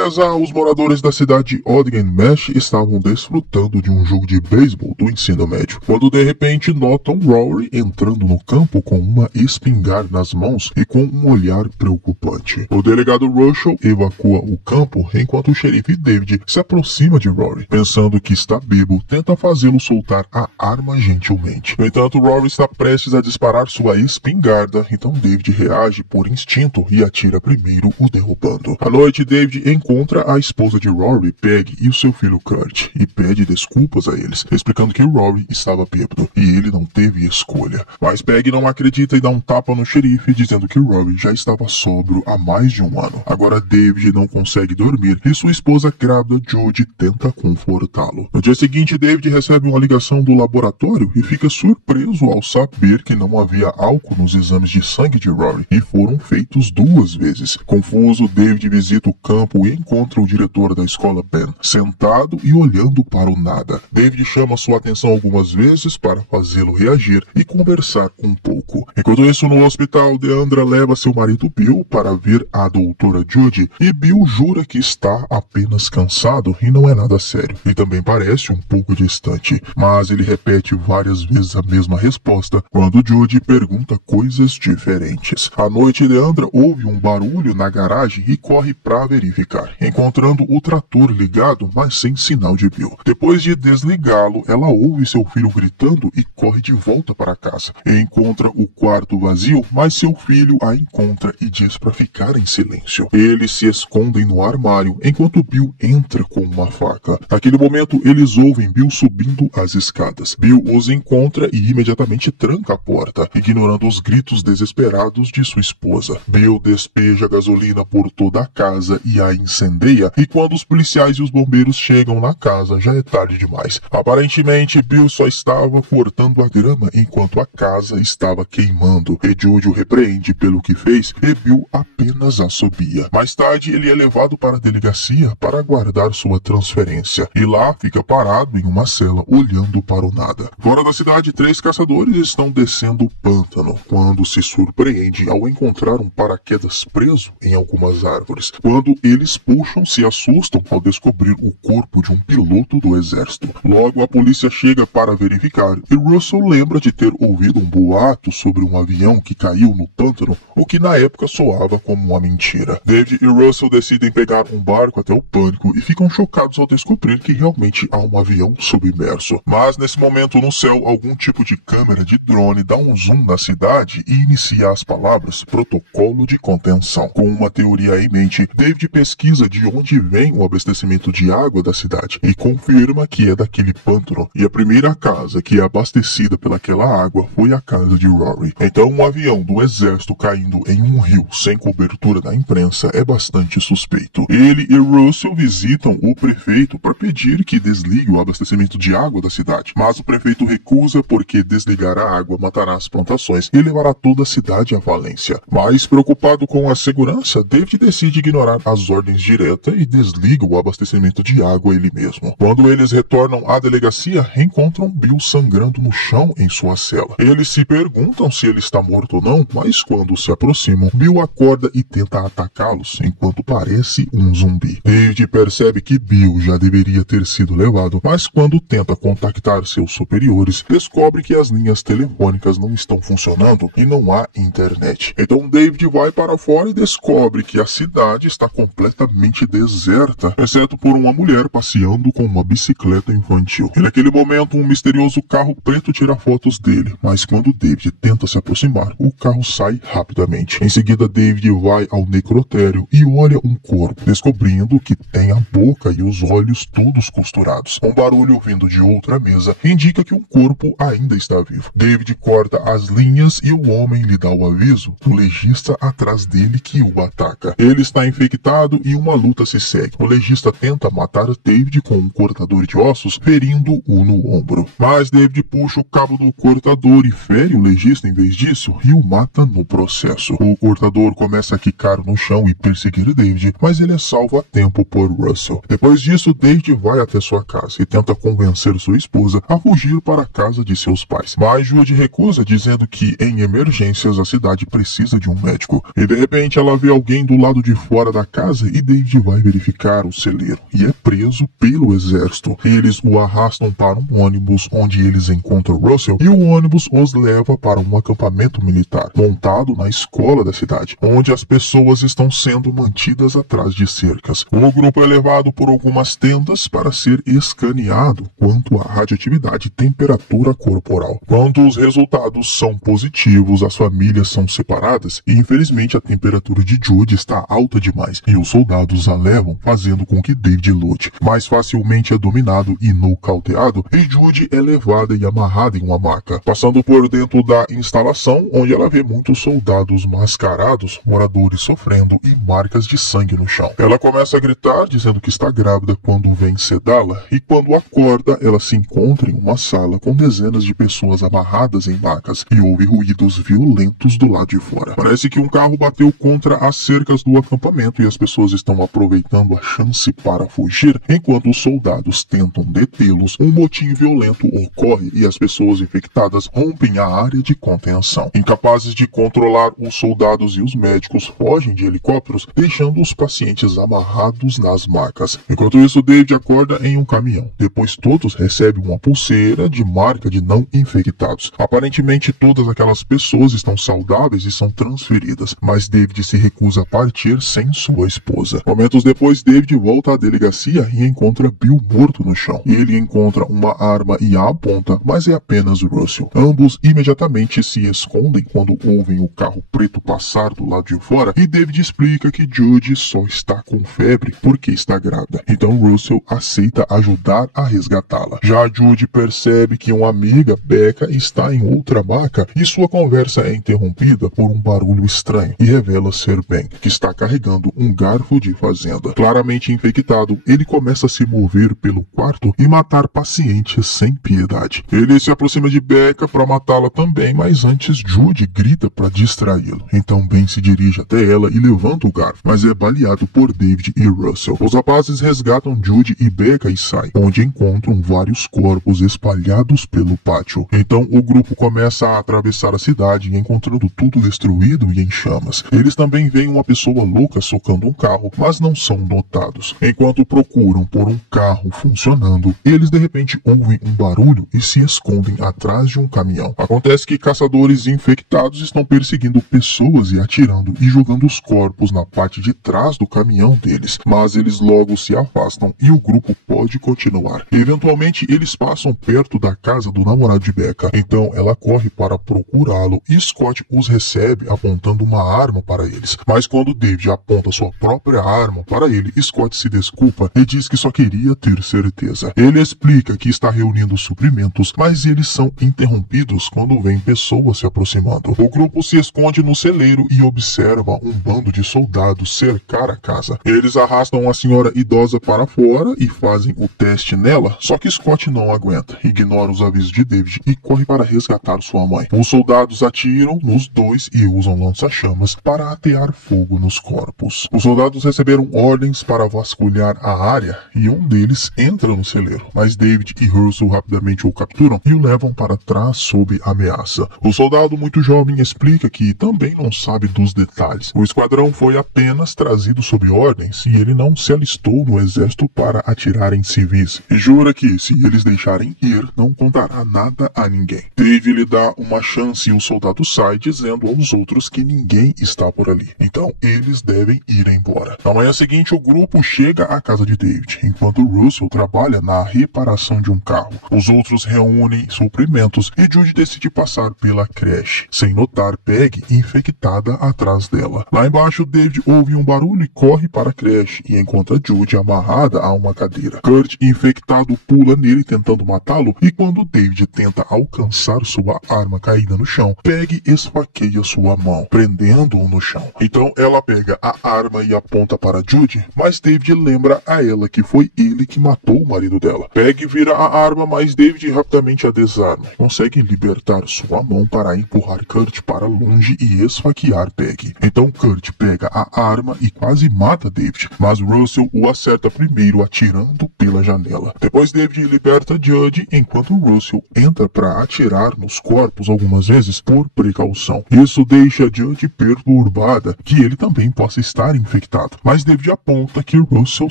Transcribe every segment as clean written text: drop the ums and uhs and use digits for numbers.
beleza, os moradores da cidade de Ogden Mesh estavam desfrutando de um jogo de beisebol do ensino médio, quando de repente notam Rory entrando no campo com uma espingarda nas mãos e com um olhar preocupante. O delegado Russell evacua o campo enquanto o xerife David se aproxima de Rory. Pensando que está bêbado, tenta fazê-lo soltar a arma gentilmente. No entanto, Rory está prestes a disparar sua espingarda, então David reage por instinto e atira primeiro, o derrubando. À noite, David encontra a esposa de Rory, Peg, e o seu filho Kurt, e pede desculpas a eles, explicando que Rory estava bêbado e ele não teve escolha. Mas Peg não acredita e dá um tapa no xerife, dizendo que Rory já estava sóbrio há mais de um ano. Agora David não consegue dormir e sua esposa grávida, Judy, tenta confortá-lo. No dia seguinte, David recebe uma ligação do laboratório e fica surpreso ao saber que não havia álcool nos exames de sangue de Rory e foram feitos 2 vezes. Confuso, David visita o campo e encontra o diretor da escola, Ben, sentado e olhando para o nada. David chama sua atenção algumas vezes para fazê-lo reagir e conversar um pouco. Enquanto isso, no hospital, Deandra leva seu marido Bill para ver a doutora Judy e Bill jura que está apenas cansado e não é nada sério. Ele também parece um pouco distante, mas ele repete várias vezes a mesma resposta quando Judy pergunta coisas diferentes. À noite, Deandra ouve um barulho na garagem e corre para verificar, encontrando o trator ligado, mas sem sinal de Bill. Depois de desligá-lo, ela ouve seu filho gritando e corre de volta para casa. Encontra o quarto vazio, mas seu filho a encontra e diz para ficar em silêncio. Eles se escondem no armário, enquanto Bill entra com uma faca. Naquele momento, eles ouvem Bill subindo as escadas. Bill os encontra e imediatamente tranca a porta, ignorando os gritos desesperados de sua esposa. Bill despeja gasolina por toda a casa e a incendeia, e quando os policiais e os bombeiros chegam na casa, já é tarde demais. Aparentemente, Bill só estava cortando a grama enquanto a casa estava queimando, e Judy o repreende pelo que fez, e Bill apenas assobia. Mais tarde, ele é levado para a delegacia para aguardar sua transferência, e lá fica parado em uma cela, olhando para o nada. Fora da cidade, 3 caçadores estão descendo o pântano, quando se surpreende ao encontrar um paraquedas preso em algumas árvores. Quando eles puxam, se assustam ao descobrir o corpo de um piloto do exército. Logo, a polícia chega para verificar, e Russell lembra de ter ouvido um boato sobre um avião que caiu no pântano, o que na época soava como uma mentira. David e Russell decidem pegar um barco até o pânico e ficam chocados ao descobrir que realmente há um avião submerso. Mas nesse momento, no céu, algum tipo de câmera de drone dá um zoom na cidade e inicia as palavras protocolo de contenção. Com uma teoria em mente, David pesquisa de onde vem o abastecimento de água da cidade e confirma que é daquele pântano, e a primeira casa que é abastecida pelaquela água foi a casa de Rory. Então, um avião do exército caindo em um rio sem cobertura da imprensa é bastante suspeito. Ele e Russell visitam o prefeito para pedir que desligue o abastecimento de água da cidade, mas o prefeito recusa porque desligar a água matará as plantações e levará toda a cidade à falência. Mas preocupado com a segurança, David decide ignorar as ordens diretas e desliga o abastecimento de água ele mesmo. Quando eles retornam à delegacia, encontram Bill sangrando no chão em sua cela. Eles se perguntam se ele está morto ou não, mas quando se aproximam, Bill acorda e tenta atacá-los, enquanto parece um zumbi. David percebe que Bill já deveria ter sido levado, mas quando tenta contactar seus superiores, descobre que as linhas telefônicas não estão funcionando e não há internet. Então David vai para fora e descobre que a cidade está completamente deserta, exceto por uma mulher passeando com uma bicicleta infantil. E naquele momento, um misterioso carro preto tira fotos dele, mas quando David tenta se aproximar, o carro sai rapidamente. Em seguida, David vai ao necrotério e olha um corpo, descobrindo que tem a boca e os olhos todos costurados. Um barulho vindo de outra mesa indica que um corpo ainda está vivo. David corta as linhas e o homem lhe dá o aviso do legista atrás dele que o ataca. Ele está infectado e uma luta se segue. O legista tenta matar David com um cortador de ossos, ferindo-o no ombro. Mas David puxa o cabo do cortador e fere o legista em vez disso e o mata no processo. O cortador começa a quicar no chão e perseguir David, mas ele é salvo a tempo por Russell. Depois disso, David vai até sua casa e tenta convencer sua esposa a fugir para a casa de seus pais. Mas Judy recusa, dizendo que em emergências a cidade precisa de um médico. E de repente ela vê alguém do lado de fora da casa e David vai verificar o celeiro e é preso pelo exército. Eles o arrastam para um ônibus onde eles encontram Russell e o ônibus os leva para um acampamento militar montado na escola da cidade, onde as pessoas estão sendo mantidas atrás de cercas. O grupo é levado por algumas tendas para ser escaneado quanto à radioatividade e temperatura corporal. Quando os resultados são positivos, as famílias são separadas e infelizmente a temperatura de Judy está alta demais e os soldados a levam, fazendo com que David lute. Mais facilmente é dominado e nocauteado e Judy é levada e amarrada em uma maca, passando por dentro da instalação, onde ela vê muitos soldados mascarados, moradores sofrendo e marcas de sangue no chão. Ela começa a gritar, dizendo que está grávida quando vem sedá-la, e quando acorda, ela se encontra em uma sala com dezenas de pessoas amarradas em macas e ouve ruídos violentos do lado de fora. Parece que um carro bateu contra as cercas do acampamento e as pessoas estão aproveitando a chance para fugir. Enquanto os soldados tentam detê-los, um motim violento ocorre e as pessoas infectadas rompem a área de contenção. Incapazes de controlar, os soldados e os médicos fogem de helicópteros, deixando os pacientes amarrados nas macas. Enquanto isso, David acorda em um caminhão. Depois todos recebem uma pulseira de marca de não infectados. Aparentemente todas aquelas pessoas estão saudáveis e são transferidas, mas David se recusa a partir sem sua esposa. Momentos depois, David volta à delegacia e encontra Bill morto no chão. Ele encontra uma arma e a aponta, mas é apenas Russell. Ambos imediatamente se escondem quando ouvem o carro preto passar do lado de fora e David explica que Judy só está com febre porque está grávida. Então Russell aceita ajudar a resgatá-la. Já Judy percebe que uma amiga, Becca, está em outra maca e sua conversa é interrompida por um barulho estranho e revela ser Ben, que está carregando um garfo de fazenda. Claramente infectado, ele começa a se mover pelo quarto e matar pacientes sem piedade. Ele se aproxima de Becca para matá-la também, mas antes Judy grita para distraí-lo. Então Ben se dirige até ela e levanta o garfo, mas é baleado por David e Russell. Os rapazes resgatam Judy e Becca e saem, onde encontram vários corpos espalhados pelo pátio. Então o grupo começa a atravessar a cidade, encontrando tudo destruído e em chamas. Eles também veem uma pessoa louca socando um carro, mas não são notados. Enquanto procuram por um carro funcionando, eles de repente ouvem um barulho e se escondem atrás de um caminhão. Acontece que caçadores infectados estão perseguindo pessoas e atirando e jogando os corpos na parte de trás do caminhão deles, mas eles logo se afastam e o grupo pode continuar. Eventualmente eles passam perto da casa do namorado de Becca, então ela corre para procurá-lo e Scott os recebe apontando uma arma para eles, mas quando David aponta sua própria arma para ele, Scott se desculpa e diz que só queria ter certeza. Ele explica que está reunindo suprimentos, mas eles são interrompidos quando vêm pessoas se aproximando. O grupo se esconde no celeiro e observa um bando de soldados cercar a casa. Eles arrastam a senhora idosa para fora e fazem o teste nela, só que Scott não aguenta, ignora os avisos de David e corre para resgatar sua mãe. Os soldados atiram nos dois e usam lança-chamas para atear fogo nos corpos. Os soldados receberam ordens para vasculhar a área e um deles entra no celeiro, mas David e Russell rapidamente o capturam e o levam para trás sob ameaça. O soldado muito jovem explica que também não sabe dos detalhes. O esquadrão foi apenas trazido sob ordens e ele não se alistou no exército para atirar em civis. E jura que, se eles deixarem ir, não contará nada a ninguém. Dave lhe dá uma chance e o soldado sai dizendo aos outros que ninguém está por ali. Então eles devem ir embora. Na manhã seguinte, o grupo chega à casa de David, enquanto Russell trabalha na reparação de um carro. Os outros reúnem suprimentos e Judy decide passar pela creche, sem notar Peg infectada atrás dela. Lá embaixo, David ouve um barulho e corre para a creche e encontra Judy amarrada a uma cadeira. Kurt, infectado, pula nele tentando matá-lo e quando David tenta alcançar sua arma caída no chão, Peg esfaqueia sua mão, prendendo-o no chão. Então ela pega a arma e aponta para Judy, mas David lembra a ela que foi ele que matou o marido dela. Peg vira a arma, mas David rapidamente a desarma. Consegue libertar sua mão para empurrar Kurt para longe e esfaquear Peg. Então Kurt pega a arma e quase mata David, mas Russell o acerta primeiro atirando pela janela. Depois David liberta Judy, enquanto Russell entra para atirar nos corpos algumas vezes por precaução. Isso deixa Judy perturbada que ele também possa estar infectado. mas David aponta que Russell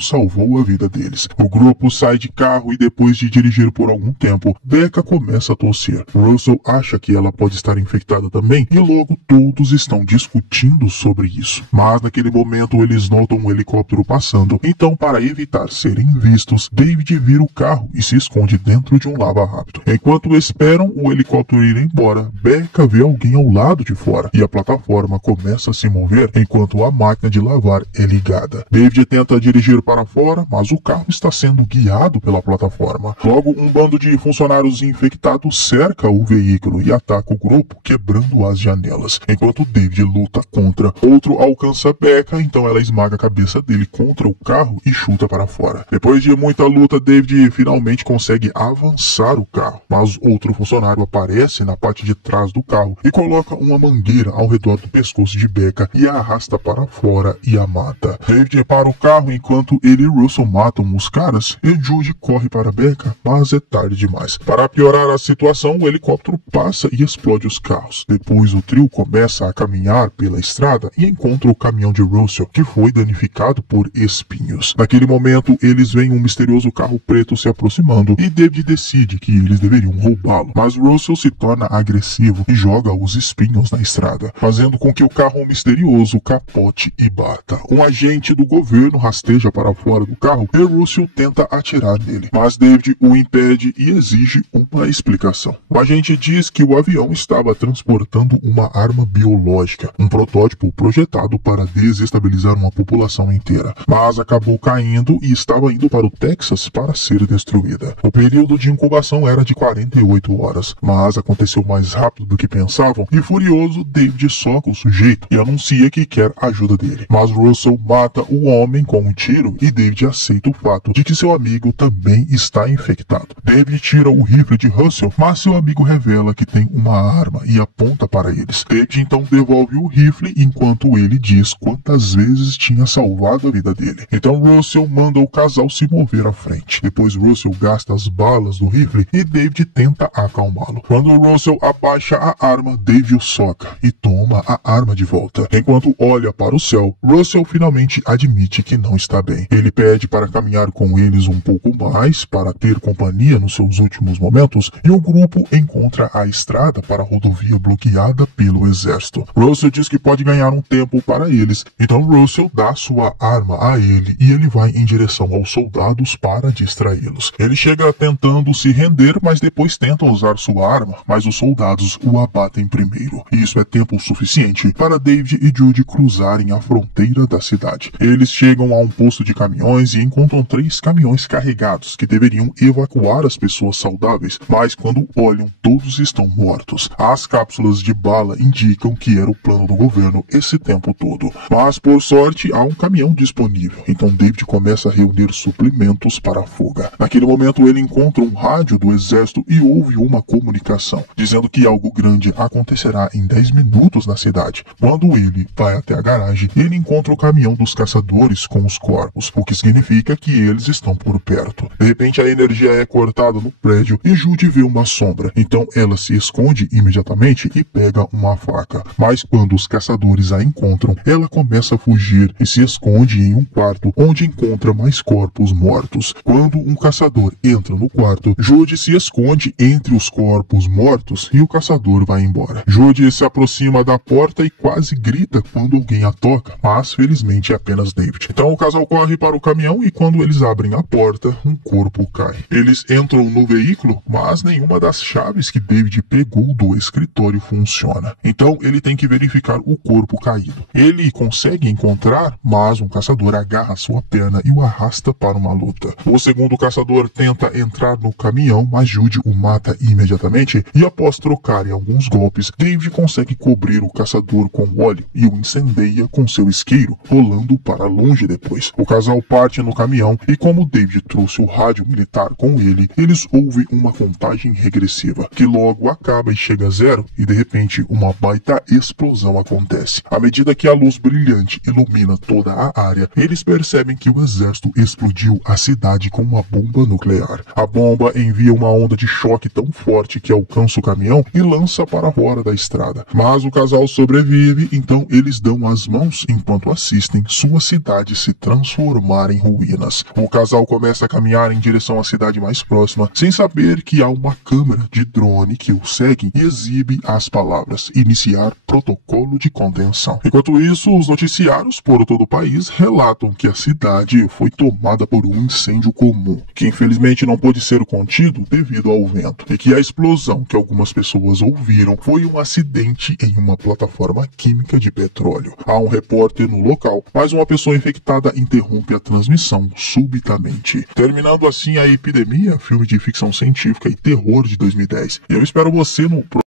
salvou a vida deles. O grupo sai de carro e depois de dirigir por algum tempo, Becca começa a tossir. Russell acha que ela pode estar infectada também e logo todos estão discutindo sobre isso. Mas naquele momento eles notam um helicóptero passando, então para evitar serem vistos, David vira o carro e se esconde dentro de um lava-rápido. Enquanto esperam o helicóptero ir embora, Becca vê alguém ao lado de fora e a plataforma começa a se mover enquanto a máquina de lavar é ligada. David tenta dirigir para fora, mas o carro está sendo guiado pela plataforma. Logo, um bando de funcionários infectados cerca o veículo e ataca o grupo, quebrando as janelas. Enquanto David luta contra, outro alcança Becca, então ela esmaga a cabeça dele contra o carro e chuta para fora. Depois de muita luta, David finalmente consegue avançar o carro, mas outro funcionário aparece na parte de trás do carro e coloca uma mangueira ao redor do pescoço de Becca e a arrasta para fora e a mata. David para o carro enquanto ele e Russell matam os caras e Judy corre para Becca, mas é tarde demais. Para piorar a situação, o helicóptero passa e explode os carros. Depois o trio começa a caminhar pela estrada e encontra o caminhão de Russell, que foi danificado por espinhos. Naquele momento, eles veem um misterioso carro preto se aproximando e David decide que eles deveriam roubá-lo. Mas Russell se torna agressivo e joga os espinhos na estrada, fazendo com que o carro misterioso capote e bata. Um agente do governo rasteja para fora do carro e Russell tenta atirar nele, mas David o impede e exige uma explicação. O agente diz que o avião estava transportando uma arma biológica, um protótipo projetado para desestabilizar uma população inteira, mas acabou caindo e estava indo para o Texas para ser destruída. O período de incubação era de 48 horas, mas aconteceu mais rápido do que pensavam e furioso, David soca o sujeito e anuncia que quer a ajuda dele. Mas Russell mata o homem com um tiro e David aceita o fato de que seu amigo também está infectado. David tira o rifle de Russell, mas seu amigo revela que tem uma arma e aponta para eles. David então devolve o rifle enquanto ele diz quantas vezes tinha salvado a vida dele. Então Russell manda o casal se mover à frente. Depois Russell gasta as balas do rifle e David tenta acalmá-lo. Quando Russell abaixa a arma, David o soca e toma a arma de volta. Enquanto olha para o céu, Russell finalmente admite que não está bem. Ele pede para caminhar com eles um pouco mais para ter companhia nos seus últimos momentos e o grupo encontra a estrada para a rodovia bloqueada pelo exército. Russell diz que pode ganhar um tempo para eles, então Russell dá sua arma a ele e ele vai em direção aos soldados para distraí-los. Ele chega tentando se render, mas depois tenta usar sua arma, mas os soldados o abatem primeiro. Isso é tempo suficiente para David e Judy cruzarem a fronteira da cidade. Eles chegam a um posto de caminhões e encontram 3 caminhões carregados que deveriam evacuar as pessoas saudáveis, mas quando olham, todos estão mortos. As cápsulas de bala indicam que era o plano do governo esse tempo todo. Mas por sorte há um caminhão disponível, então David começa a reunir suprimentos para a fuga. Naquele momento ele encontra um rádio do exército e ouve uma comunicação, dizendo que algo grande acontecerá em 10 minutos na cidade. Quando ele vai até a garagem, ele encontra o caminhão dos caçadores com os corpos, o que significa que eles estão por perto. De repente a energia é cortada no prédio e Judy vê uma sombra, então ela se esconde imediatamente e pega uma faca. Mas quando os caçadores a encontram, ela começa a fugir e se esconde em um quarto onde encontra mais corpos mortos. Quando um caçador entra no quarto, Judy se esconde entre os corpos mortos e o caçador vai embora. Judy se aproxima da porta e quase grita quando alguém a toca, mas felizmente é apenas David. Então o casal corre para o caminhão e quando eles abrem a porta, um corpo cai. Eles entram no veículo, mas nenhuma das chaves que David pegou do escritório funciona. Então ele tem que verificar o corpo caído. Ele consegue encontrar, mas um caçador agarra sua perna e o arrasta para uma luta. O segundo caçador tenta entrar no caminhão, mas Judy o mata imediatamente e após trocarem alguns golpes, David consegue cobrir o caçador com óleo e o incendeia com seu isqueiro, rolando para longe depois. O casal parte no caminhão e como David trouxe o rádio militar com ele, eles ouvem uma contagem regressiva, que logo acaba e chega a 0 e de repente uma baita explosão acontece. À medida que a luz brilhante ilumina toda a área, eles percebem que o exército explodiu a cidade com uma bomba nuclear. A bomba envia uma onda de choque tão forte que alcança o caminhão e lança para fora da estrada. Mas o casal sobrevive, então eles dão as mãos enquanto assistem fazem sua cidade se transformar em ruínas. O casal começa a caminhar em direção à cidade mais próxima, sem saber que há uma câmera de drone que o segue e exibe as palavras "iniciar protocolo de contenção". Enquanto isso, os noticiários por todo o país relatam que a cidade foi tomada por um incêndio comum, que infelizmente não pôde ser contido devido ao vento, e que a explosão que algumas pessoas ouviram foi um acidente em uma plataforma química de petróleo. Há um repórter no local, mas uma pessoa infectada interrompe a transmissão subitamente, terminando assim a epidemia, filme de ficção científica e terror de 2010. Eu espero você no